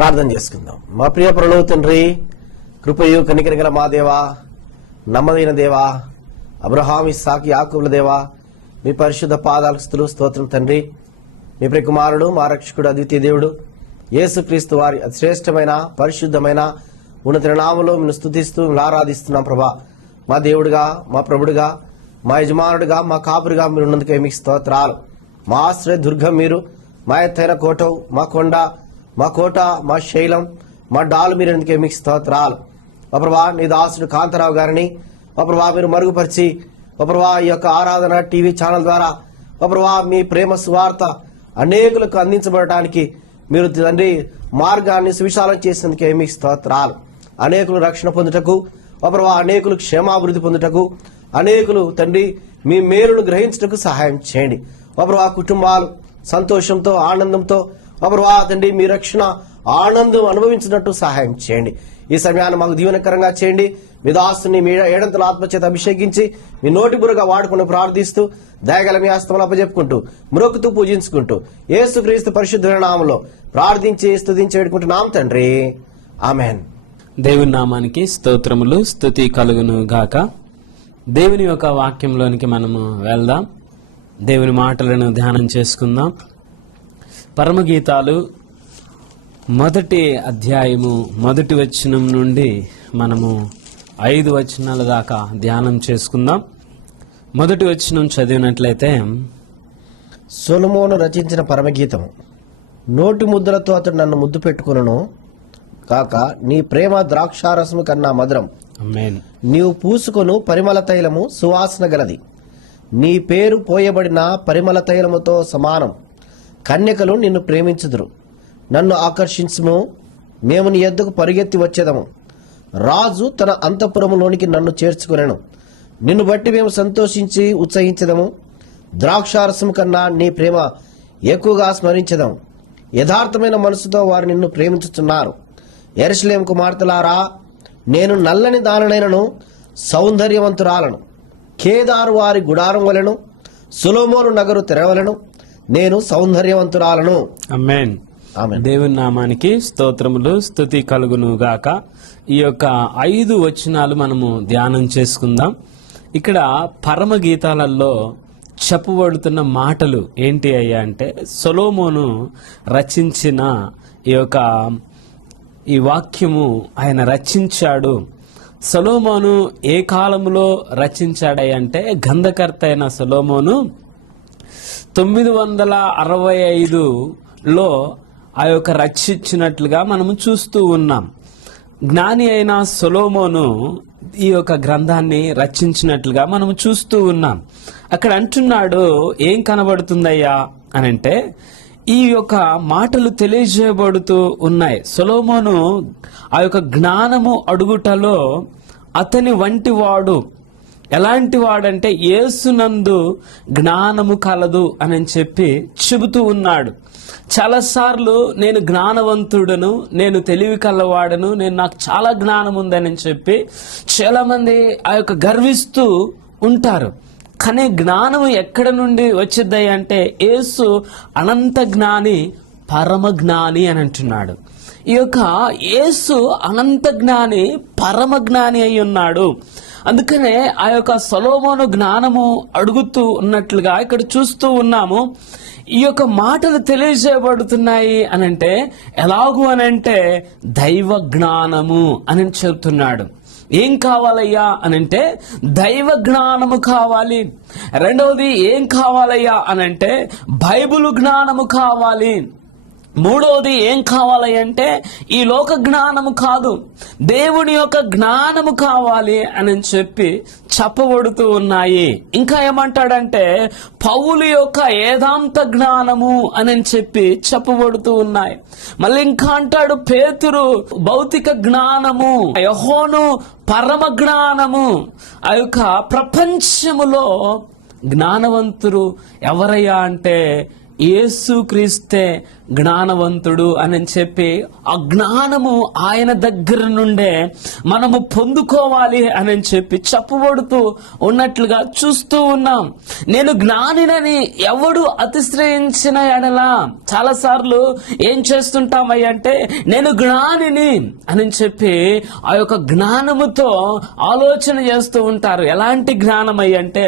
ప్రార్థన చేసుకుందాం. మా ప్రియ పరలోక తండ్రి, కృపయు కనికరగల మా దేవా, నమ్మదైన దేవా, అబ్రహాం ఇస్సాకు యాకోబుల దేవా, మీ పరిశుద్ధ పాదాలకు స్తుతులు స్తోత్రం తండ్రి. మీ ప్రియ కుమారుడు, మా రక్షకుడు, అద్వితీయ దేవుడు యేసుక్రీస్తు వారి అతి శ్రేష్టమైన పరిశుద్ధమైన ఉన్నత నామములో మేము స్తుతిస్తూ ఆరాధిస్తున్నాం ప్రభా. మా దేవుడుగా, మా ప్రభుడుగా, మా యజమానుడిగా, మా కాపురిగా మీరు ఉన్నందుకే మీకు స్తోత్రాలు. మా ఆశ్రయ దుర్గం మీరు, మా ఎత్తైన కోట, మా కొండ, మా కోట, మా శైలం, మా డాలు మీరు ఎందుకే మీకు స్తోత్రాలు. మా ప్రభా, నీ దాసుడు కాంతారావు గారిని మా ప్రభా మీరు మరుగుపరిచి మా ప్రభా ఈ యొక్క ఆరాధన టీవీ ఛానల్ ద్వారా మా ప్రభా మీ ప్రేమ సువార్త అనేకులకు అందించబడటానికి మీరు తండ్రి మార్గాన్ని సువిశాలం చేసేందుకే మీకు స్తోత్రాలు. అనేకులు రక్షణ పొందుటకు మా ప్రభా, అనేకులు క్షేమాభివృద్ధి పొందుటకు, అనేకులు తండ్రి మీ మేలును గ్రహించుటకు సహాయం చేయండి. మా ప్రభా కుటుంబాలు సంతోషంతో ఆనందంతో మా ప్రభా తండ్రి మీ రక్షణ ఆనందం అనుభవించినట్టు సహాయం చేయండి. ఈ సమయాన్ని మాకు దీవెనకరంగా చేయండి. మీ దాసుని మీ ఏడంతల ఆత్మచేత అభిషేకించి మీ నోటి బురగా వాడుకుని ప్రార్థిస్తూ దయగల మీ హస్తములు అప్పజెప్పుకుంటూ మ్రొక్కుతూ పూజించుకుంటూ యేసుక్రీస్తు పరిశుద్ధమైన నామములో ప్రార్థించి స్తుతించి వేడుకుంటున్నాం తండ్రి, ఆమెన్. దేవుని నామానికి స్తోత్రములు, స్తుతి కలుగును గాక. దేవుని యొక్క వాక్యంలోనికి మనము వెళ్దాం. దేవుని మాటలను ధ్యానం చేసుకుందాం. పరమగీతాలు 1వ అధ్యాయము 1వ వచనం నుండి మనము 5 వచనాల దాకా ధ్యానం చేసుకుందాం. 1వ వచనం చదివినట్లయితే, సొలొమోను రచించిన పరమగీతం. నోటి ముద్దులతో అతడు నన్ను ముద్దు పెట్టుకును కాక, నీ ప్రేమ ద్రాక్షారసము కన్నా మధురం. ఆమేన్. నీవు పూసుకొను పరిమళ తైలము సువాసన గలది. నీ పేరు పోయబడిన పరిమళ తైలముతో సమానం. కన్యకలు నిన్ను ప్రేమించుదురు. నన్ను ఆకర్షించుము, మేము నీ యొద్దకు పరిగెత్తి వచ్చేదము. రాజు తన అంతఃపురములోనికి నన్ను చేర్చుకునేను. నిన్ను బట్టి మేము సంతోషించి ఉత్సహించదము. ద్రాక్షారసము కన్నా నీ ప్రేమ ఎక్కువగా స్మరించదము. యథార్థమైన మనసుతో వారు నిన్ను ప్రేమించుతున్నారు. యెరూషలేము కుమార్తెలారా, నేను నల్లని దాననైనను సౌందర్యవంతురాలను. కేదారు వారి గుడారం వలెను, సొలొమోను నగరు తెరవలను. నేను సౌందర్యవంతురాలను. ఆమేన్. ఆమేన్. దేవుని నామానికి స్తోత్రములు, స్తుతి కలుగును గాక. ఈ యొక్క 5 వచనాలు మనము ధ్యానం చేసుకుందాం. ఇక్కడ పరమగీతాలలో చెప్పబడుతున్న మాటలు ఏంటి అయ్యా అంటే, సొలొమోను రచించిన ఈ వాక్యము ఆయన రచించాడు. సొలొమోను ఏ కాలములో రచించాడంటే, గంధకర్త అయిన సొలొమోను 965లో ఆ యొక్క రచించినట్లుగా మనము చూస్తూ ఉన్నాం. జ్ఞాని అయిన సొలొమోను ఈ యొక్క గ్రంథాన్ని రచించినట్లుగా మనము చూస్తూ ఉన్నాం. అక్కడ అంటున్నాడు, ఏం కనబడుతుందయ్యా అనంటే, ఈ యొక్క మాటలు తెలియజేయబడుతూ ఉన్నాయి. సొలొమోను ఆ యొక్క జ్ఞానము అడుగుటలో అతని వంటి వాడు. ఎలాంటి వాడంటే, యేసునందు జ్ఞానము కలదు అని చెప్పి చెబుతూ ఉన్నాడు. చాలాసార్లు నేను జ్ఞానవంతుడను, నేను తెలివి కలవాడను, నాకు చాలా జ్ఞానం ఉందని చెప్పి చాలా మంది ఆ యొక్క గర్విస్తూ ఉంటారు. కానీ జ్ఞానం ఎక్కడ నుండి వచ్చిద్దాయి అంటే, యేసు అనంత జ్ఞాని, పరమ జ్ఞాని అని అంటున్నాడు. ఈ యొక్క యేసు అనంత జ్ఞాని, పరమ జ్ఞాని అయి ఉన్నాడు. అందుకనే ఆ యొక్క సొలొమోను జ్ఞానము అడుగుతూ ఉన్నట్లుగా ఇక్కడ చూస్తూ ఉన్నాము. ఈ యొక్క మాటలు తెలియజేయబడుతున్నాయి అనంటే ఎలాగూ అనంటే దైవ జ్ఞానము అని చెబుతున్నాడు. ఏం కావాలయ్యా అనంటే దైవ జ్ఞానము కావాలి. రెండవది ఏం కావాలయ్యా అనంటే బైబిల్ జ్ఞానము కావాలి. మూడవది ఏం కావాలి అంటే ఈ లోక జ్ఞానము కాదు, దేవుని యొక్క జ్ఞానము కావాలి అని చెప్పి చెప్పబడుతూ ఉన్నాయి. ఇంకా ఏమంటాడంటే పౌలు యొక్క వేదాంత జ్ఞానము అని చెప్పి చెప్పబడుతూ ఉన్నాయి. మళ్ళీ ఇంకా అంటాడు పేతురు భౌతిక జ్ఞానము, యోహాను పరమ జ్ఞానము. ఆ యొక్క ప్రపంచములో జ్ఞానవంతులు ఎవరయ్యా అంటే యేసుక్రీస్తే జ్ఞానవంతుడు అని చెప్పి ఆ జ్ఞానము ఆయన దగ్గర నుండే మనము పొందుకోవాలి అని చెప్పి చెప్పబడుతూ ఉన్నట్లుగా చూస్తూ ఉన్నాం. నేను జ్ఞానినని ఎవడు అతిశ్రయించిన ఎడలా, చాలా సార్లు ఏం చేస్తుంటామయ్యంటే నేను జ్ఞానిని అని చెప్పి ఆ యొక్క జ్ఞానముతో ఆలోచన చేస్తూ ఉంటారు. ఎలాంటి జ్ఞానం అయ్యంటే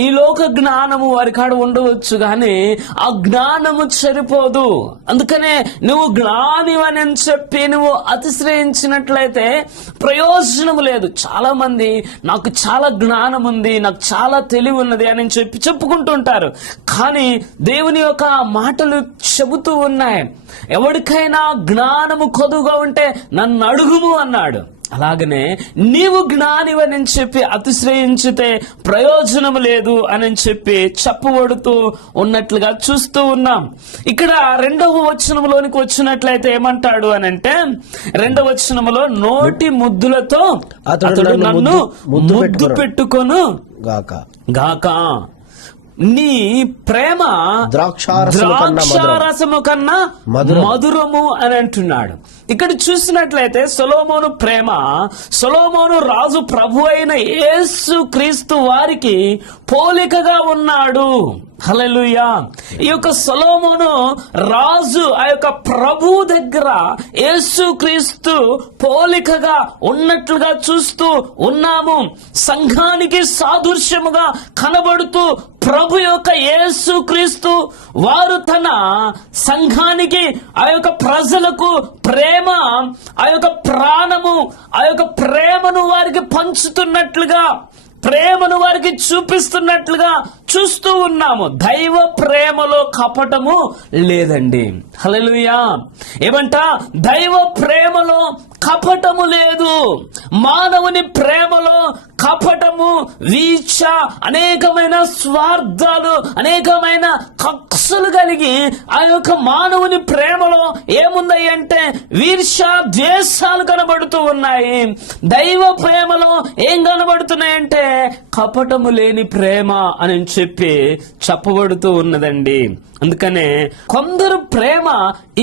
ఈ లోక జ్ఞానము వారి కాడ ఉండవచ్చు కానీ ఆ జ్ఞానము సరిపోదు. అందుకనే నువ్వు జ్ఞాని అని చెప్పి నువ్వు అతిశ్రయించినట్లయితే ప్రయోజనము లేదు. చాలా మంది నాకు చాలా జ్ఞానం ఉంది, నాకు చాలా తెలివి ఉన్నది అని చెప్పి చెప్పుకుంటుంటారు. కానీ దేవుని యొక్క మాటలు చెబుతూ ఉన్నాయి, ఎవరికైనా జ్ఞానము కొదువుగా ఉంటే నన్ను అడుగుము అన్నాడు. అలాగనే నీవు జ్ఞానివని చెప్పి అతిశ్రయించితే ప్రయోజనం లేదు అని చెప్పి చెప్పబడుతూ ఉన్నట్లుగా చూస్తూ ఉన్నాం. ఇక్కడ 2వ వచనంలోనికి వచ్చినట్లయితే ఏమంటాడు అని అంటే 2వ వచనంలో నోటి ముద్దులతో అతడు నన్ను ముద్దు పెట్టుకొను గాక, నీ ప్రేమ ద్రాక్షారసము కన్నా మధురము అని అంటున్నాడు. ఇక్కడ చూసినట్లయితే సొలొమోను ప్రేమ, సొలొమోను రాజు ప్రభు అయిన యేసు క్రీస్తు వారికి పోలికగా ఉన్నాడు. హల్లెలూయా. ఈ యొక్క సొలొమోను రాజు ఆ యొక్క ప్రభు దగ్గర యేసు క్రీస్తు పోలికగా ఉన్నట్లుగా చూస్తూ ఉన్నాము. సంఘానికి సాదృశ్యముగా కనబడుతూ ప్రభు యొక్క యేసు క్రీస్తు వారు తన సంఘానికి ఆ యొక్క ప్రజలకు ప్రేమ, ఆ యొక్క ప్రాణము, ఆ యొక్క ప్రేమను వారికి పంచుతున్నట్లుగా, ప్రేమను వారికి చూపిస్తున్నట్లుగా చూస్తూ ఉన్నాము. దైవ ప్రేమలో కపటము లేదండి. హల్లెలూయా. ఏమంట? దైవ ప్రేమలో కపటము లేదు. మానవుని ప్రేమలో కపటము, వీక్ష, అనేకమైన స్వార్థాలు, అనేకమైన కక్షలు కలిగి ఆ యొక్క మానవుని ప్రేమలో ఏముంది అంటే వీర్ష, ద్వేషాలు కనబడుతూ ఉన్నాయి. దైవ ప్రేమలో ఏం కనబడుతున్నాయంటే కపటము లేని ప్రేమ అని చెప్పి చెప్పబడుతూ ఉన్నదండి. అందుకనే కొందరు ప్రేమ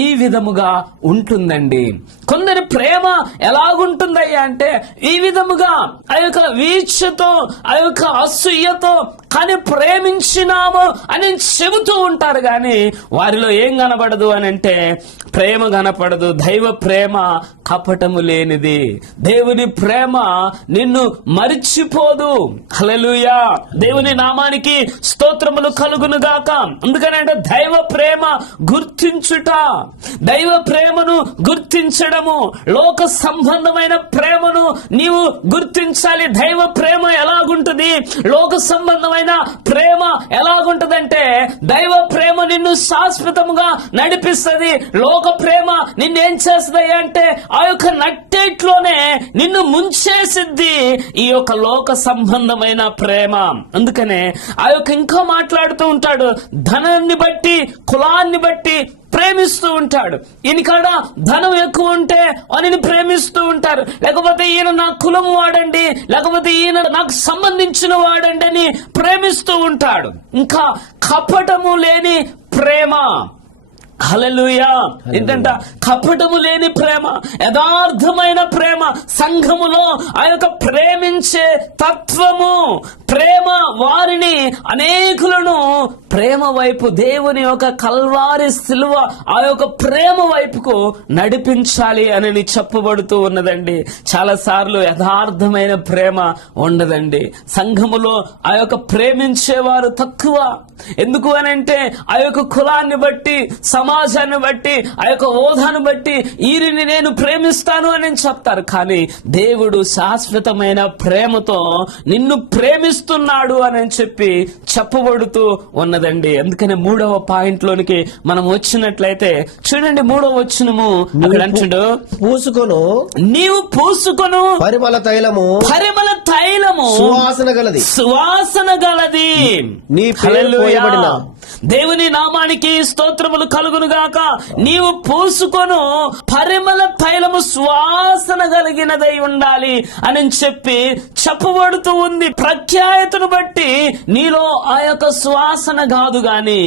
ఈ విధముగా ఉంటుందండి. కొందరి ప్రేమ ఎలాగుంటుందయ్యా అంటే ఈ విధముగా ఆ యొక్క వీక్షతో, ఆ యొక్క అసూయతో కానీ ప్రేమించినాము అని చెబుతూ ఉంటారు. కానీ వారిలో ఏం కనబడదు అని అంటే ప్రేమ కనపడదు. దైవ ప్రేమ కపటము లేనిది. దేవుని ప్రేమ నిన్ను మరిచిపోదు. హల్లెలూయా. దేవుని నామానికి స్తోత్రములు కలుగును గాక. అందుకనంటే దైవ ప్రేమ గుర్తించుట, దైవ ప్రేమను గుర్తించడము, లోక సంబంధమైన ప్రేమను నీవు గుర్తించాలి. దైవ ప్రేమ ఎలాగుంటుంది, లోక సంబంధమైన ప్రేమ ఎలాగుంటదంటే దైవ ప్రేమ నిన్ను శాశ్వతముగా నడిపిస్తుంది. లోక ప్రేమ నిన్నేం చేస్తుంది అంటే ఆ యొక్క నట్టేట్లోనే నిన్ను ముంచేసిద్ది ఈ యొక్క లోక సంబంధమైన ప్రేమ. అందుకనే ఆ యొక్క ఇంకా మాట్లాడుతూ ఉంటాడు, ధనాన్ని బట్టి, కులాన్ని బట్టి ప్రేమిస్తూ ఉంటాడు. ఈయనకాడ ధనం ఎక్కువ ఉంటే ఆయనని ప్రేమిస్తూ ఉంటారు. లేకపోతే ఈయన నా కులం వాడండి, లేకపోతే ఈయన నాకు సంబంధించిన వాడండి అని ప్రేమిస్తూ ఉంటాడు. ఇంకా కపటము లేని ప్రేమ. హల్లెలూయా. ఏంటంట? కపటము లేని ప్రేమ, యథార్థమైన ప్రేమ, సంఘములో ఆ యొక్క ప్రేమించే తత్వము, ప్రేమ వారిని అనేకులను ప్రేమ వైపు, దేవుని యొక్క కల్వారి సిలువ ఆ యొక్క ప్రేమ వైపుకు నడిపించాలి అని చెప్పబడుతూ ఉన్నదండి. చాలా సార్లు యథార్థమైన ప్రేమ ఉండదండి. సంఘములో ఆ యొక్క ప్రేమించేవారు తక్కువ. ఎందుకు అనంటే ఆ యొక్క కులాన్ని బట్టి, సమాజాన్ని బట్టి, ఆ యొక్క హోదాను బట్టి ఈరిని నేను ప్రేమిస్తాను అని చెప్తారు. కానీ దేవుడు శాశ్వతమైన ప్రేమతో నిన్ను ప్రేమిస్తున్నాడు అని చెప్పి చెప్పబడుతూ ఉన్నదండి. అందుకనే 3వ పాయింట్ లోనికి మనం వచ్చినట్లయితే చూడండి, 3వ వచనము అక్కడ అంటాడు, పూసుకొను నీవు పూసుకొను పరిమళ తైలము, పరిమళ తైలము సువాసన గలది, సువాసన గలది. నీ పేరు పోయబడిన దేవుని నామానికి స్తోత్రములు కలుగును గాక, నీవు పూసుకొను పరిమళ తైలము సువాసన కలిగినదై ఉండాలి అని చెప్పి చెప్పబడుతూ ఉంది. ప్రఖ్యాతను బట్టి నీలో ఆ యొక్క సువాసన కాదు గాని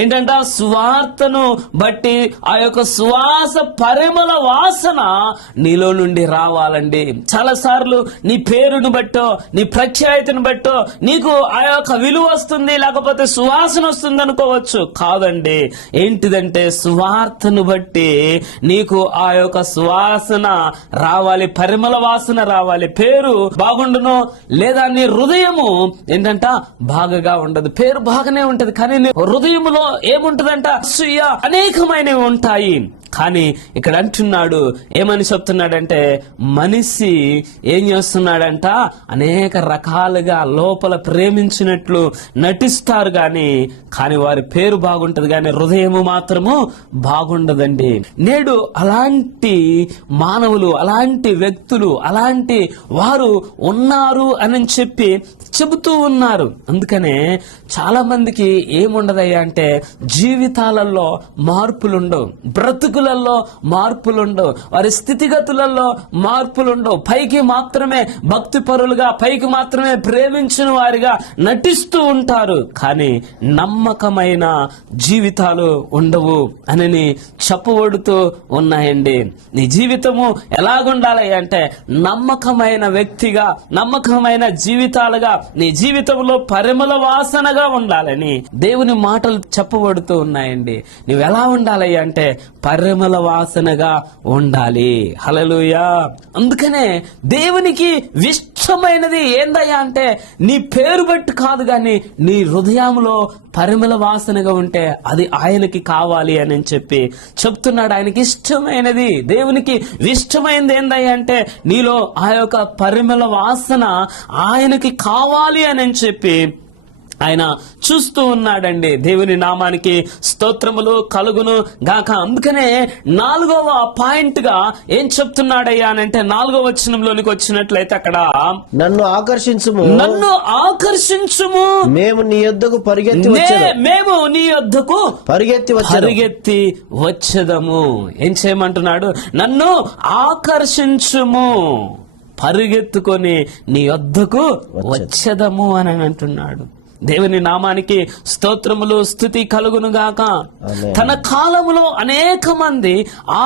ఏంటంటే ఆ సువార్తను బట్టి ఆ యొక్క సువాస పరిమళ వాసన నీలో నుండి రావాలండి. చాలా సార్లు నీ పేరును బట్టో నీ ప్రఖ్యాతను బట్టో నీకు ఆ యొక్క విలువ వస్తుంది, లేకపోతే సువాసన వస్తుంది అనుకోవచ్చు. కాదండి, ఏంటిదంటే సువార్తను బట్టి నీకు ఆ యొక్క సువాసన రావాలి, పరిమళ వాసన రావాలి. పేరు బాగుండును లేదా నీ హృదయము ఏంటంట బాగగా ఉండదు. పేరు బాగానే ఉంటది కానీ నీ హృదయములో ఏముంటదంట అసూయ అనేకమైనవి ఉంటాయి. కానీ ఇక్కడ అంటున్నాడు, ఏమని చెప్తున్నాడంటే మనిషి ఏం చేస్తున్నాడంట అనేక రకాలుగా లోపల ప్రేమించినట్లు నటిస్తారు కానీ వారి పేరు బాగుంటది కానీ హృదయము మాత్రము బాగుండదండి. నేడు అలాంటి మానవులు, అలాంటి వ్యక్తులు, అలాంటి వారు ఉన్నారు అని చెప్పి చెబుతూ ఉన్నారు. అందుకనే చాలా మందికి ఏముండదయ్యా అంటే జీవితాలలో మార్పులుండవు, బ్రతుకులలో మార్పులుండవు, వారి స్థితిగతులలో మార్పులుండవు. పైకి మాత్రమే భక్తి పరులుగా, పైకి మాత్రమే ప్రేమించిన వారిగా నటిస్తూ ఉంటారు కానీ నమ్మకమైన జీవితాలు ఉండవు అని చెప్పబడుతూ ఉన్నాయండి. నీ జీవితము ఎలాగుండాలి అంటే నమ్మకమైన వ్యక్తిగా, నమ్మకమైన జీవితాలుగా, నీ జీవితంలో పరిమళ వాసనగా ఉండాలని దేవుని మాటలు చెప్పబడుతూ ఉన్నాయండి. నువ్వు ఎలా ఉండాలి అంటే పరిమళ వాసనగా ఉండాలి. హల్లెలూయా. అందుకనే దేవునికి ఇష్టమైనది ఏందయ్యా అంటే నీ పేరు బట్టి కాదు గాని నీ హృదయంలో పరిమళ వాసనగా ఉంటే అది ఆయనకి కావాలి అని చెప్పి చెప్తున్నాడు. ఆయనకి ఇష్టమైనది, దేవునికి ఇష్టమైనది ఏందయ్యా అంటే నీలో ఆ యొక్క పరిమళ వాసన ఆయనకి కావాలి అని చెప్పి ఆయన చూస్తూ ఉన్నాడండి. దేవుని నామానికి స్తోత్రములు కలుగును గాక. అందుకనే 4వ పాయింట్ గా ఏం చెప్తున్నాడయ్యా అంటే 4వ వచనంలోనికి వచ్చినట్లయితే అక్కడ నన్ను ఆకర్షించుము, నన్ను ఆకర్షించుము, మేము నీ యొద్దకు మేము నీ యొద్దకు పరిగెత్తి వచ్చేదము. ఏం చేయమంటున్నాడు? నన్ను ఆకర్షించుము, పరిగెత్తుకొని నీ యొద్దకు వచ్చేదము అని అంటున్నాడు. దేవుని నామానికి స్తోత్రములు స్తుతి కలుగును గాక. తన కాలములో అనేక మంది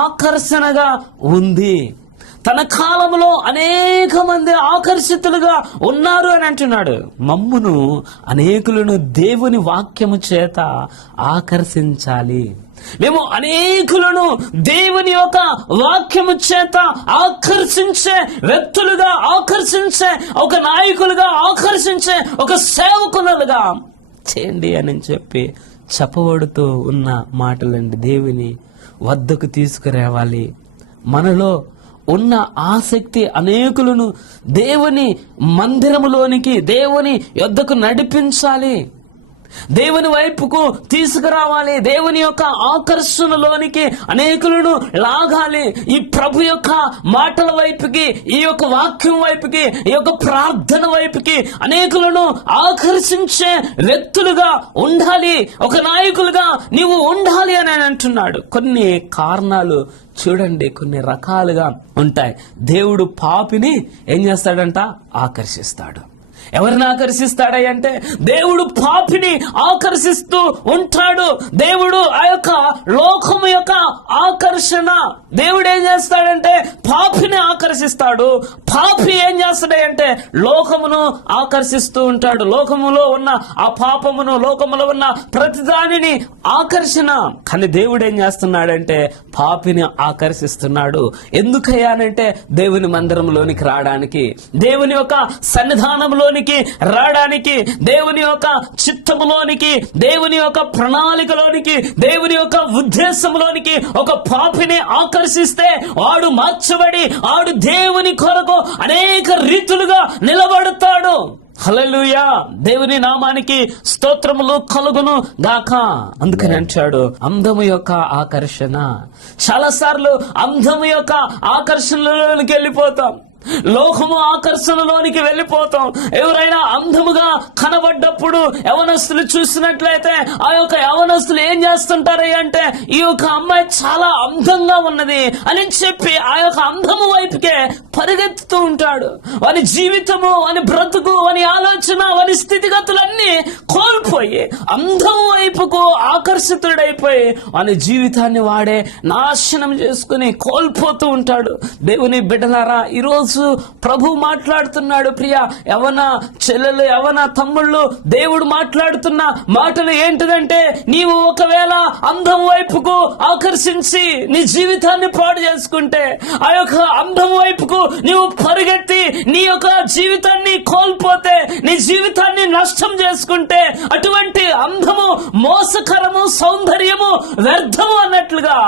ఆకర్షణగా ఉంది, తన కాలంలో అనేక మంది ఆకర్షితులుగా ఉన్నారు అని అంటున్నాడు. మమ్మును అనేకులను దేవుని వాక్యము చేత ఆకర్షించాలి. మేము అనేకులను దేవుని యొక్క వాక్యము చేత ఆకర్షించే వ్యక్తులుగా, ఆకర్షించే ఒక నాయకులుగా, ఆకర్షించే ఒక సేవకులుగా చేయండి అని చెప్పి చెప్పబడుతూ ఉన్న మాటలండి. దేవుని వద్దకు తీసుకురావాలి. మనలో ఉన్న ఆసక్తి అనేకులను దేవుని మందిరములోనికి, దేవుని యొద్దకు నడిపించాలి, దేవుని వైపుకు తీసుకురావాలి, దేవుని యొక్క ఆకర్షణలోనికి అనేకులను లాగాలి. ఈ ప్రభు యొక్క మాటల వైపుకి, ఈ యొక్క వాక్యం వైపుకి, ఈ యొక్క ప్రార్థన వైపుకి అనేకులను ఆకర్షించే వ్యక్తులుగా ఉండాలి, ఒక నాయకులుగా నీవు ఉండాలి అని అంటున్నాడు. కొన్ని కారణాలు చూడండి, కొన్ని రకాలుగా ఉంటాయి. దేవుడు పాపిని ఏం చేస్తాడంట? ఆకర్షిస్తాడు. ఎవరిని ఆకర్షిస్తాడంటే దేవుడు పాపిని ఆకర్షిస్తూ ఉంటాడు. దేవుడు ఆ యొక్క లోకము యొక్క ఆకర్షణ, దేవుడు ఏం చేస్తాడంటే పాపిని ఆకర్షిస్తాడు. పాపి ఏం చేస్తాడంటే లోకమును ఆకర్షిస్తూ ఉంటాడు. లోకములో ఉన్న ఆ పాపమును, లోకములో ఉన్న ప్రతిదానిని ఆకర్షణ. కానీ దేవుడు ఏం చేస్తున్నాడంటే పాపిని ఆకర్షిస్తున్నాడు. ఎందుకయ్యానంటే దేవుని మందిరంలోనికి రావడానికి, దేవుని యొక్క సన్నిధానంలోనికి రావడానికి, దేవుని యొక్క చిత్తములోనికి, దేవుని యొక్క ప్రణాళికలోనికి, దేవుని యొక్క ఉద్దేశంలోనికి ఒక పాపిని ఆకర్షిస్తే వాడు మార్చబడి వాడు దేవుని కొరకు అనేక రీతులుగా నిలబడతాడు. హల్లెలూయా. దేవుని నామానికి స్తోత్రములు కలుగును గాక. అందుకని అంటాడు అందము యొక్క ఆకర్షణ. చాలా సార్లు అందము యొక్క ఆకర్షణలోకి వెళ్ళిపోతాం. లోకము ఆకర్షణలోనికి వెళ్ళిపోతాం. ఎవరైనా అందముగా కనబడ్డప్పుడు యవనస్తులు చూసినట్లయితే ఆ యొక్క యవనస్తులు ఏం చేస్తుంటారు అంటే, ఈ యొక్క అమ్మాయి చాలా అందంగా ఉన్నది అని చెప్పి ఆ యొక్క అందము వైపుకే పరిగెత్తుతూ ఉంటాడు. వాని జీవితము, వాని బ్రతుకు, వాని ఆలోచన, వాని స్థితిగతులన్నీ కోల్పోయి అందము వైపుకు ఆకర్షితుడైపోయి వాని జీవితాన్ని వాడే నాశనం చేసుకుని కోల్పోతూ ఉంటాడు. దేవుని బిడ్డలారా, ఈరోజు ప్రభు మాట్లాడుతున్నాడు. ప్రియ యవన చెల్లెలు, యవన తమ్ముళ్ళు, దేవుడు మాట్లాడుతున్న మాటలు ఏంటిదంటే, నీవు ఒకవేళ అందం వైపుకు ఆకర్షించి నీ జీవితాన్ని పాడు చేసుకుంటే, ఆ యొక్క అందం వైపుకు నీవు పరిగెత్తి నీ యొక్క జీవితాన్ని కోల్పోతే, నీ జీవితాన్ని నష్టం చేసుకుంటే, అటువంటి అందము మోసకరము, సౌందర్యము వ్యర్థము అన్నట్లుగా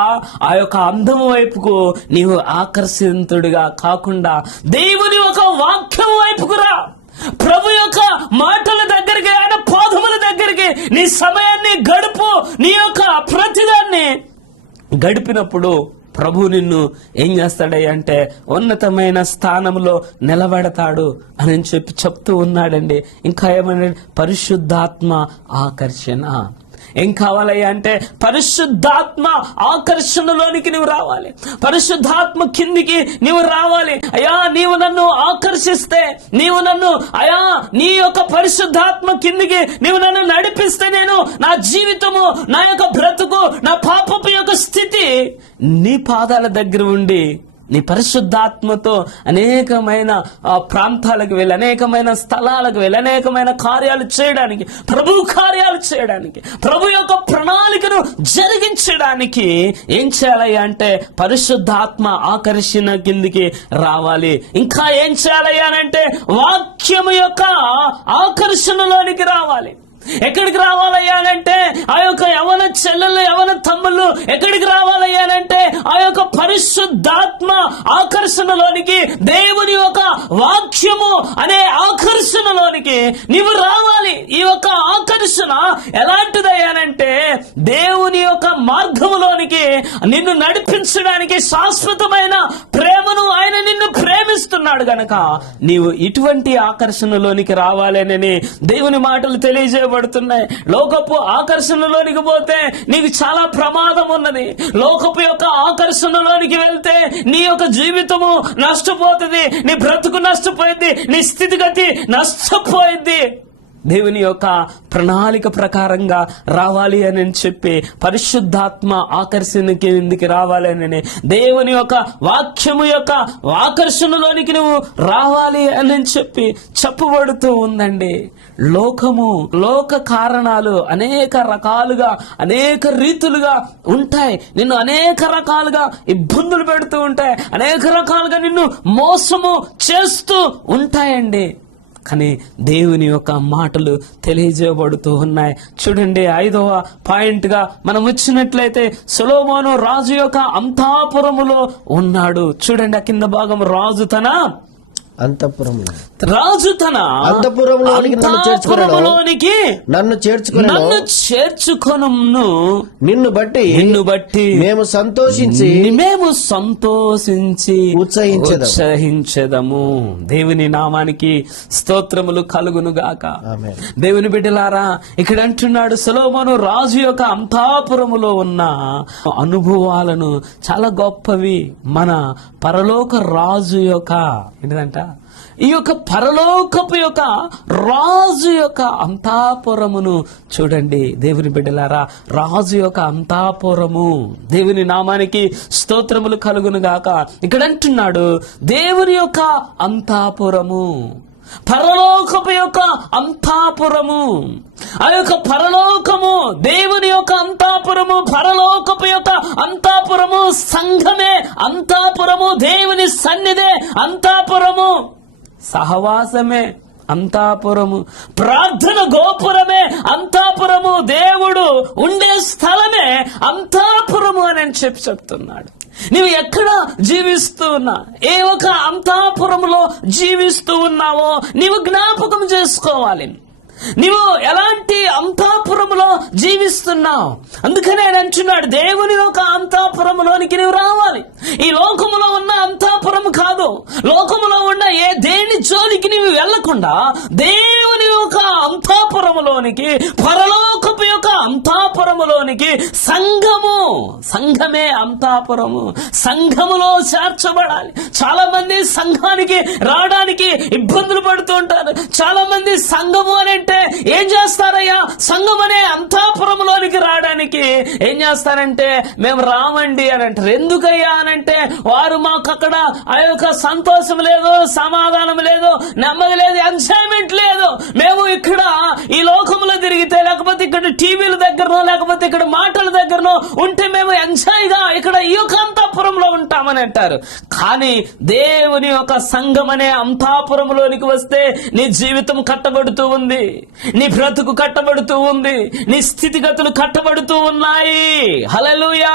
ఆ యొక్క అందము వైపుకు నీవు ఆకర్షితుడిగా కాకుండా దేవుని ఒక వాక్యం వైపుకు రా. ప్రభు యొక్క మాటల దగ్గరికి, ఆయన పాదముల దగ్గరికి నీ సమయాన్ని గడుపు. నీ యొక్క ప్రతిదాన్ని గడిపినప్పుడు ప్రభు నిన్ను ఏం చేస్తాడంటే ఉన్నతమైన స్థానంలో నిలబెడతాడు అని చెప్తూ ఉన్నాడండి. ఇంకా ఏమన్నా, పరిశుద్ధాత్మ ఆకర్షణ. ఏం కావాలయ్యా అంటే, పరిశుద్ధాత్మ ఆకర్షణలోనికి నువ్వు రావాలి. పరిశుద్ధాత్మ కిందికి నువ్వు రావాలి. అయ్యా, నీవు నన్ను ఆకర్షిస్తే, నీవు నన్ను అయ్యా నీ యొక్క పరిశుద్ధాత్మ కిందికి నీవు నన్ను నడిపిస్తే, నేను నా జీవితము, నా యొక్క బ్రతుకు, నా పాపపు యొక్క స్థితి నీ పాదాల దగ్గర ఉండి నీ పరిశుద్ధాత్మతో అనేకమైన ప్రాంతాలకు వెళ్ళి, అనేకమైన స్థలాలకు వెళ్ళి, అనేకమైన కార్యాలు చేయడానికి, ప్రభు కార్యాలు చేయడానికి, ప్రభు యొక్క ప్రణాళికను జరిగించడానికి ఏం చేయాలయ్యా అంటే పరిశుద్ధాత్మ ఆకర్షణ కిందికి రావాలి. ఇంకా ఏం చేయాలయ్యా అంటే వాక్యము యొక్క ఆకర్షణలోనికి రావాలి. ఎక్కడికి రావాలయ్యానంటే ఆ యొక్క యవన చెల్లెలు, యవన తమ్ముళ్ళు ఎక్కడికి రావాలయ్యానంటే ఆ యొక్క పరిశుద్ధాత్మ ఆకర్షణలోనికి, దేవుని యొక్క వాక్యము అనే ఆకర్షణలోనికి నీవు రావాలి. ఈ యొక్క ఆకర్షణ ఎలాంటిదయ్యానంటే, దేవుని యొక్క మార్గములోనికి నిన్ను నడిపించడానికి శాశ్వతమైన ప్రేమను ఆయన నిన్ను ప్రేమిస్తున్నాడు గనక నీవు ఇటువంటి ఆకర్షణలోనికి రావాలని దేవుని మాటలు తెలియజేయబడుతున్నాయి. లోకపు ఆకర్షణలోనికి పోతే నీకు చాలా ప్రమాదం ఉన్నది. లోకపు యొక్క ఆకర్షణలోనికి వెళ్తే నీ యొక్క జీవితము నష్టపోతుంది, నీ బ్రతుకు నష్టపోయింది, నీ స్థితిగతి నష్టపోయింది. దేవుని యొక్క ప్రణాళిక ప్రకారంగా రావాలి అని చెప్పి పరిశుద్ధాత్మ ఆకర్షణ కిందికి రావాలి అని, దేవుని యొక్క వాక్యము యొక్క ఆకర్షణలోనికి నువ్వు రావాలి అని చెప్పి చెప్పబడుతూ ఉందండి. లోకము, లోక కారణాలు అనేక రకాలుగా, అనేక రీతులుగా ఉంటాయి. నిన్ను అనేక రకాలుగా ఇబ్బందులు పెడుతూ ఉంటాయి, అనేక రకాలుగా నిన్ను మోసము చేస్తూ ఉంటాయండి. కానీ దేవుని యొక్క మాటలు తెలియజేయబడుతూ ఉన్నాయి. చూడండి, 5వ పాయింట్ గా మనం వచ్చినట్లయితే, సొలొమోను రాజు యొక్క అంతఃపురములో ఉన్నాడు. చూడండి, ఆ కింద భాగం, రాజు తన అంతఃపురములోనికి నన్ను చేర్చుకొనును, నిన్ను బట్టి మేము సంతోషించి ఉత్సహించెదము. దేవుని నామానికి స్తోత్రములు కలుగును గాక. దేవుని బిడ్డలారా, ఇక్కడ అంటున్నాడు, సొలొమోను రాజు యొక్క అంతఃపురములో ఉన్న అనుభవాలను చాలా గొప్పవి. మన పరలోక రాజు యొక్క ఏంటంట, ఈ యొక్క పరలోకపు యొక్క రాజు యొక్క అంతఃపురమును చూడండి. దేవుని బిడ్డలారా, రాజు యొక్క అంతఃపురము, దేవుని నామానికి స్తోత్రములు కలుగును గాక. ఇక్కడ అంటున్నాడు, దేవుని యొక్క అంతఃపురము, పరలోకపు యొక్క అంతఃపురము. ఆ యొక్క పరలోకము, దేవుని యొక్క అంతఃపురము, పరలోకపు యొక్క అంతఃపురము, సంఘమే అంతఃపురము, దేవుని సన్నిధే అంతఃపురము, సహవాసమే అంతఃపురము, ప్రార్థన గోపురమే అంతఃపురము, దేవుడు ఉండే స్థలమే అంతఃపురము అని చెప్తున్నాడు. నీవు ఎక్కడ జీవిస్తూ ఉన్నా, ఏ ఒక అంతఃపురములో జీవిస్తూ ఉన్నావో నీవు జ్ఞాపకం చేసుకోవాలి. నీవు ఎలాంటి అంతఃపురములో జీవిస్తున్నావు? అందుకనే ఆయన అంటున్నాడు, దేవుని యొక్క అంతఃపురములోనికి నీవు రావాలి. ఈ లోకములో ఉన్న అంతఃపురము కాదు, లోకములో ఉన్న దేని జోలికి నీవు వెళ్లకుండా దేవుని యొక్క అంతఃపురములోనికి, పరలోకపు యొక్క అంతఃపురములోనికి, సంఘమే అంతఃపురము, సంఘములో చేర్చబడాలి. చాలా మంది సంఘానికి రావడానికి ఇబ్బందులు పడుతూ ఉంటారు. చాలా మంది సంఘము అని అంటే ఏం చేస్తారయ్యా, సంఘం అనే అంతఃపురంలోనికి రావడానికి ఏం చేస్తారంటే మేము రామండి అని అంటారు. ఎందుకయ్యా అని అంటే వారు మాకు అక్కడ ఆ యొక్క సంతోషం లేదు, సమాధానం లేదు, నెమ్మది లేదు, ఎంజాయ్మెంట్ లేదు. మేము ఇక్కడ ఈ లోకంలో తిరిగితే, లేకపోతే ఇక్కడ టీవీల దగ్గరనో, లేకపోతే ఇక్కడ మాటల దగ్గరనో ఉంటే మేము ఎంజాయ్గా ఇక్కడ ఈ యొక్క అంతఃపురంలో ఉంటామని అంటారు. కానీ దేవుని యొక్క సంఘం అనే అంతఃపురంలోనికి వస్తే నీ జీవితం కట్టబడుతూ ఉంది, నీ బ్రతుకు కట్టబడుతూ ఉంది, నీ స్థితిగతులు కట్టబడుతూ ఉన్నాయి. హల్లెలూయా.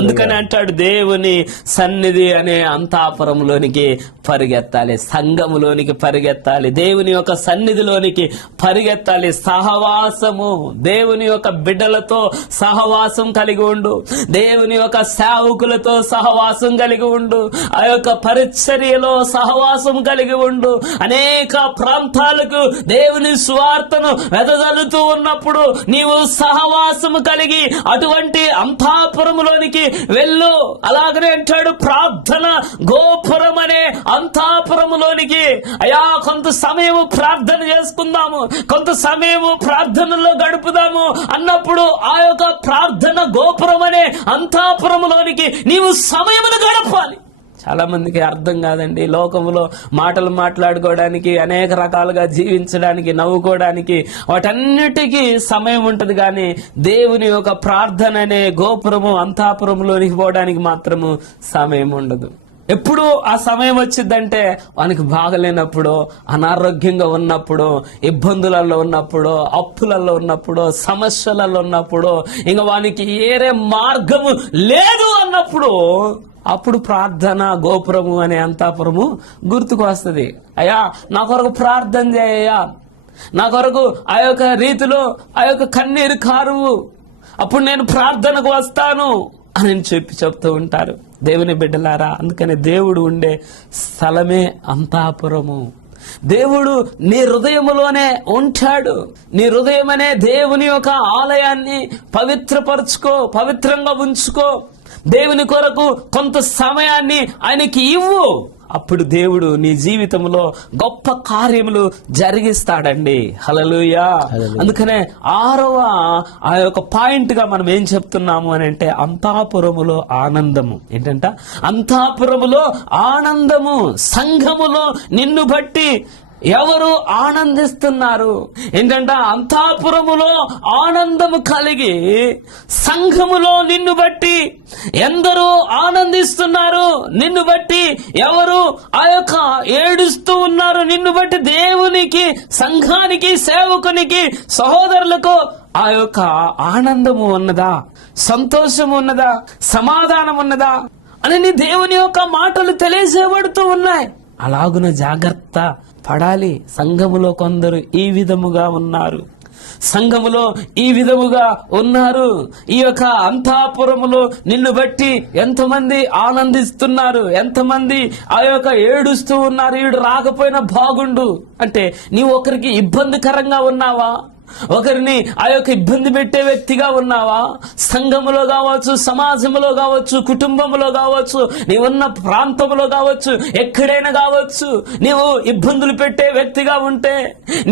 అందుకని అంటాడు, దేవుని సన్నిధి అనే అంతఃపురంలోనికి పరిగెత్తాలి, సంఘములోనికి పరిగెత్తాలి, దేవుని యొక్క సన్నిధిలోనికి పరిగెత్తాలి. సహవాసము, దేవుని యొక్క బిడ్డలతో సహవాసం కలిగి ఉండు, దేవుని యొక్క సేవకులతో సహవాసం కలిగి ఉండు, ఆ యొక్క పరిచర్యలో సహవాసం కలిగి ఉండు. అనేక ప్రాంతాలకు దేవుని సువార్తను వెదజల్లుతూ ఉన్నప్పుడు నీవు సహవాసము కలిగి అటువంటి అంతఃపురములోనికి వెళ్ళు. అలాగనే అంటాడు, ప్రార్థన గోపురం అనే అంతఃపురములోనికి, అయ్యా కొంత సమయము ప్రార్థన చేసుకుందాము, కొంత సమయము ప్రార్థనలో గడుపుదాము అన్నప్పుడు ఆ యొక్క ప్రార్థన గోపురం అనే అంతఃపురములోనికి నీవు సమయమును గడపాలి. చాలా మందికి అర్థం కాదండి. లోకములో మాటలు మాట్లాడుకోవడానికి, అనేక రకాలుగా జీవించడానికి, నవ్వుకోవడానికి, వాటన్నిటికీ సమయం ఉంటుంది. కానీ దేవుని యొక్క ప్రార్థన అనే గోపురము అంతఃపురంలోనికి పోవడానికి మాత్రము సమయం ఉండదు. ఎప్పుడు ఆ సమయం వచ్చిందంటే వానికి బాగలేనప్పుడు, అనారోగ్యంగా ఉన్నప్పుడు, ఇబ్బందులలో ఉన్నప్పుడు, అప్పులలో ఉన్నప్పుడు, సమస్యలలో ఉన్నప్పుడు, ఇంకా వానికి ఏరే మార్గము లేదు అన్నప్పుడు, అప్పుడు ప్రార్థన గోపురము అనే అంతఃపురము గుర్తుకు వస్తుంది. అయ్యా నా కొరకు ప్రార్థన చేయ్యా, నా కొరకు ఆ యొక్క రీతిలో ఆ యొక్క కన్నీరు కారువు, అప్పుడు నేను ప్రార్థనకు వస్తాను అని చెప్తూ ఉంటారు దేవుని బిడ్డలారా. అందుకని దేవుడు ఉండే స్థలమే అంతఃపురము. దేవుడు నీ హృదయములోనే ఉంటాడు. నీ హృదయం అనే దేవుని యొక్క ఆలయాన్ని పవిత్రపరచుకో, పవిత్రంగా ఉంచుకో. దేవుని కొరకు కొంత సమయాన్ని ఆయనకి ఇవ్వు. అప్పుడు దేవుడు నీ జీవితంలో గొప్ప కార్యములు జరిగిస్తాడండి. హల్లెలూయా. అందుకనే 6వ ఆ యొక్క పాయింట్ గా మనం ఏం చెప్తున్నాము అని అంటే, అంతఃపురములో ఆనందము. ఏంటంట? అంతఃపురములో ఆనందము. సంఘములో నిన్ను బట్టి ఎవరు ఆనందిస్తున్నారు? ఏంటంట? అంతఃపురములో ఆనందము కలిగి సంఘములో నిన్ను బట్టి ఎందరూ ఆనందిస్తున్నారు. నిన్ను బట్టి ఎవరు ఆ యొక్క ఏడుస్తూ ఉన్నారు? నిన్ను బట్టి దేవునికి, సంఘానికి, సేవకునికి, సహోదరులకు ఆ యొక్క ఆనందము ఉన్నదా? సంతోషము ఉన్నదా? సమాధానం ఉన్నదా అని నీ దేవుని యొక్క మాటలు తెలియజేయబడుతూ ఉన్నాయి. అలాగున జాగ్రత్త పడాలి. సంఘములో కొందరు ఈ విధముగా ఉన్నారు, సంఘములో ఈ విధముగా ఉన్నారు. ఈ యొక్క అంతఃపురములో నిన్ను బట్టి ఎంతమంది ఆనందిస్తున్నారు, ఎంతమంది ఆ యొక్క ఏడుస్తూ ఉన్నారు. వీడు రాకపోయినా బాగుండు అంటే నీవు ఒకరికి ఇబ్బందికరంగా ఉన్నావా? ఒకరిని ఆ యొక్క ఇబ్బంది పెట్టే వ్యక్తిగా ఉన్నావా? సంఘములో కావచ్చు, సమాజంలో కావచ్చు, కుటుంబంలో కావచ్చు, నీవున్న ప్రాంతంలో కావచ్చు, ఎక్కడైనా కావచ్చు, నీవు ఇబ్బందులు పెట్టే వ్యక్తిగా ఉంటే,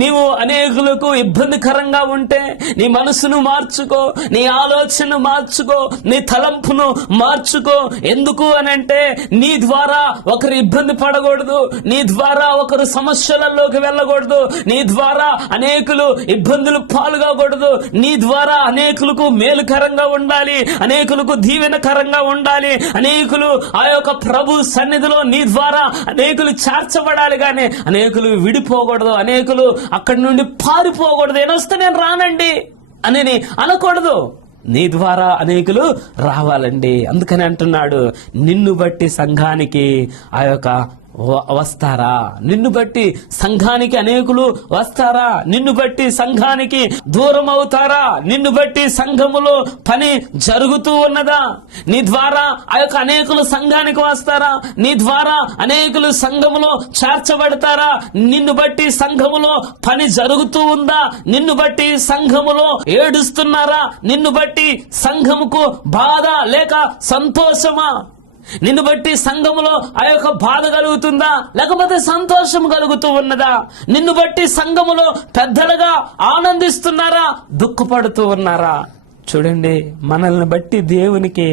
నీవు అనేకులకు ఇబ్బందికరంగా ఉంటే, నీ మనసును మార్చుకో, నీ ఆలోచనను మార్చుకో, నీ తలంపును మార్చుకో. ఎందుకు అనంటే నీ ద్వారా ఒకరు ఇబ్బంది పడకూడదు, నీ ద్వారా ఒకరు సమస్యలలోకి వెళ్ళకూడదు, నీ ద్వారా అనేకులు ఇబ్బందులు పాల్గొకూడదు, నీ ద్వారా అనేకులకు మేలుకరంగా ఉండాలి, అనేకులకు దీవెనకరంగా ఉండాలి, అనేకులు ఆ యొక్క ప్రభు సన్నిధిలో నీ ద్వారా అనేకులు చేర్చబడాలి, కానీ అనేకులు విడిపోకూడదు, అనేకులు అక్కడి నుండి పారిపోకూడదు. ఏనొస్తే నేను రానండి అని అనకూడదు. నీ ద్వారా అనేకులు రావాలండి. అందుకని అంటున్నాడు, నిన్ను బట్టి సంఘానికి ఆ యొక్క వస్తారా? నిన్ను బట్టి సంఘానికి అనేకులు వస్తారా? నిన్ను బట్టి సంఘానికి దూరం అవుతారా? నిన్ను బట్టి సంఘములో పని జరుగుతూ ఉన్నదా? నీ ద్వారా ఆ యొక్క అనేకులు సంఘానికి వస్తారా? నీ ద్వారా అనేకులు సంఘములో చేర్చబడతారా? నిన్ను బట్టి సంఘములో పని జరుగుతూ ఉందా? నిన్ను బట్టి సంఘములో ఏడుస్తున్నారా? నిన్ను బట్టి సంఘముకు బాధ లేక సంతోషమా? నిన్ను బట్టి సంఘములో ఆ యొక్క బాధ కలుగుతుందా లేకపోతే సంతోషం కలుగుతూ ఉన్నదా? నిన్ను బట్టి సంఘములో పెద్దలుగా ఆనందిస్తున్నారా దుఃఖపడుతూ ఉన్నారా? చూడండి, మనల్ని బట్టి దేవునికి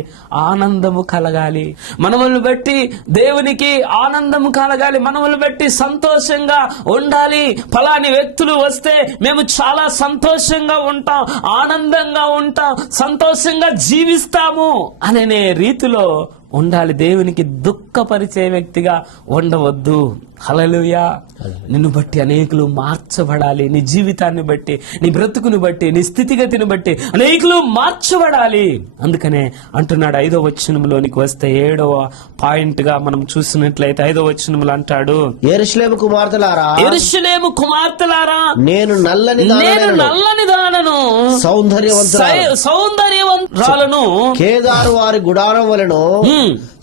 ఆనందము కలగాలి, మనల్ని బట్టి దేవునికి ఆనందము కలగాలి, మనల్ని బట్టి సంతోషంగా ఉండాలి. ఫలాని వ్యక్తులు వస్తే మేము చాలా సంతోషంగా ఉంటాం, ఆనందంగా ఉంటాం, సంతోషంగా జీవిస్తాము అనే రీతిలో ఉండాలి. దేవునికి దుఃఖపరిచే వ్యక్తిగా ఉండవద్దు. హల్లెలూయా. నిన్ను బట్టి అనేకులు మార్చబడాలి. నీ జీవితాన్ని బట్టి, నీ బ్రతుకుని బట్టి, నీ స్థితిగతిని బట్టి అనేకులు మార్చబడాలి. అందుకనే అంటున్నాడు 5వ వచనంలోనికి వస్తే 7వ పాయింట్ గా మనం చూసినట్లయితే 5వ వచనంలో అంటాడు, యెరూషలేము కుమార్తెలారా, యెరూషలేము కుమార్తెలారా, నేను నల్లని దానను సౌందర్యవంతురాలను కేదారు వారి గుడారం వలెను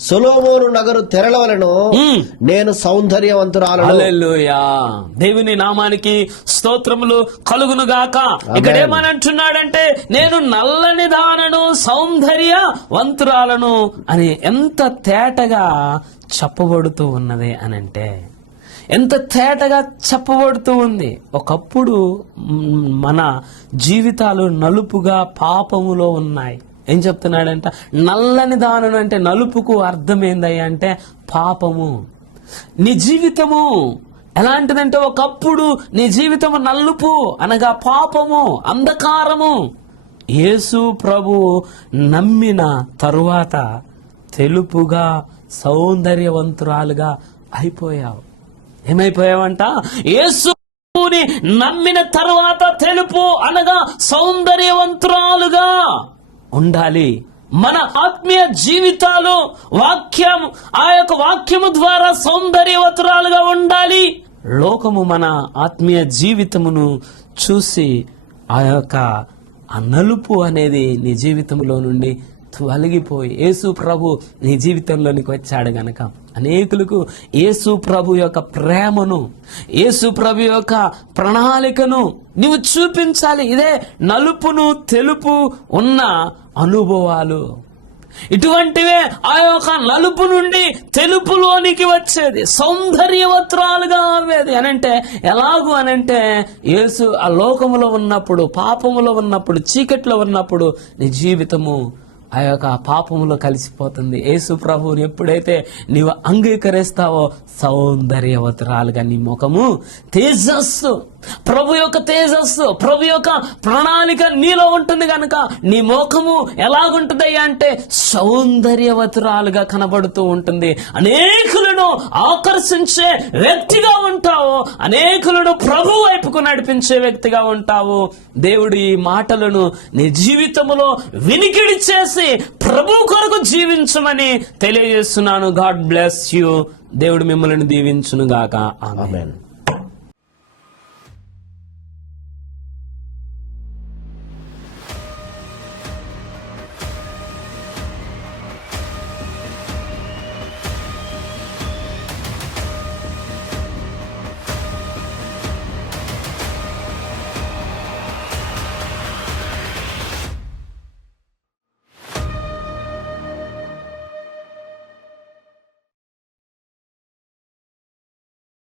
సొలొమోను నగరు తెరల వలెను నేను సౌందర్యవంతురాలను. హల్లెలూయా. దేవుని నామానికి స్తోత్రములు కలుగును గాక. ఇక్కడ ఏమనంటున్నాడంటే నేను నల్లని దానను సౌందర్యవంతురాలను అని ఎంత తేటగా చెప్పబడుతూ ఉన్నది అనంటే, ఎంత తేటగా చెప్పబడుతూ ఉంది. ఒకప్పుడు మన జీవితాలు నలుపుగా పాపములో ఉన్నాయి. ఏం చెప్తున్నాడంట? నల్లని దానను అంటే నలుపుకు అర్థం ఏందయ్యా అంటే పాపము. నీ జీవితము ఎలాంటిదంటే ఒకప్పుడు నీ జీవితము నలుపు అనగా పాపము, అంధకారము. యేసు ప్రభు నమ్మిన తరువాత తెలుపుగా సౌందర్యవంతురాలుగా అయిపోయావు. ఏమైపోయావంట? యేసుని నమ్మిన తరువాత తెలుపు అనగా సౌందర్యవంతురాలుగా ఉండాలి. మన ఆత్మీయ జీవితాలు వాక్యం, ఆ యొక్క వాక్యము ద్వారా సౌందర్యవంతురాలుగా ఉండాలి. లోకము మన ఆత్మీయ జీవితమును చూసి ఆ యొక్క నలుపు అనేది నీ జీవితంలో నుండి తొలగిపోయి యేసు ప్రభు నీ జీవితంలోనికి వచ్చాడు గనక అనేకులకు యేసు ప్రభు యొక్క ప్రేమను, యేసు ప్రభు యొక్క ప్రణాళికను నీవు చూపించాలి. ఇదే నలుపును తెలుపు ఉన్న అనుభవాలు. ఇటువంటివే ఆ యొక్క నలుపు నుండి తెలుపులోనికి వచ్చేది, సౌందర్యవత్రాలుగా అవేది. అనంటే ఎలాగూ అనంటే యేసు ఆ లోకములో ఉన్నప్పుడు, పాపములో ఉన్నప్పుడు, చీకట్లో ఉన్నప్పుడు నీ జీవితము ఆ యొక్క పాపములో కలిసిపోతుంది. యేసు ప్రభువుని ఎప్పుడైతే నీవు అంగీకరిస్తావో సౌందర్యవతురాలుగా నీ ముఖము, తేజస్సు, ప్రభు యొక్క తేజస్సు, ప్రభు యొక్క ప్రణాళిక నీలో ఉంటుంది కనుక నీ ముఖము ఎలాగుంటుందయ్యా అంటే సౌందర్యవతురాలుగా కనబడుతూ ఉంటుంది. అనేకులను ఆకర్షించే వ్యక్తిగా ఉంటావు, అనేకులను ప్రభు వైపుకు నడిపించే వ్యక్తిగా ఉంటావు. దేవుడు ఈ మాటలను నీ జీవితంలో వినికిడి చేసి ప్రభు కొరకు జీవించమని తెలియజేస్తున్నాను. God bless you. దేవుడు మిమ్మల్ని దీవించును గాక. ఆమేన్.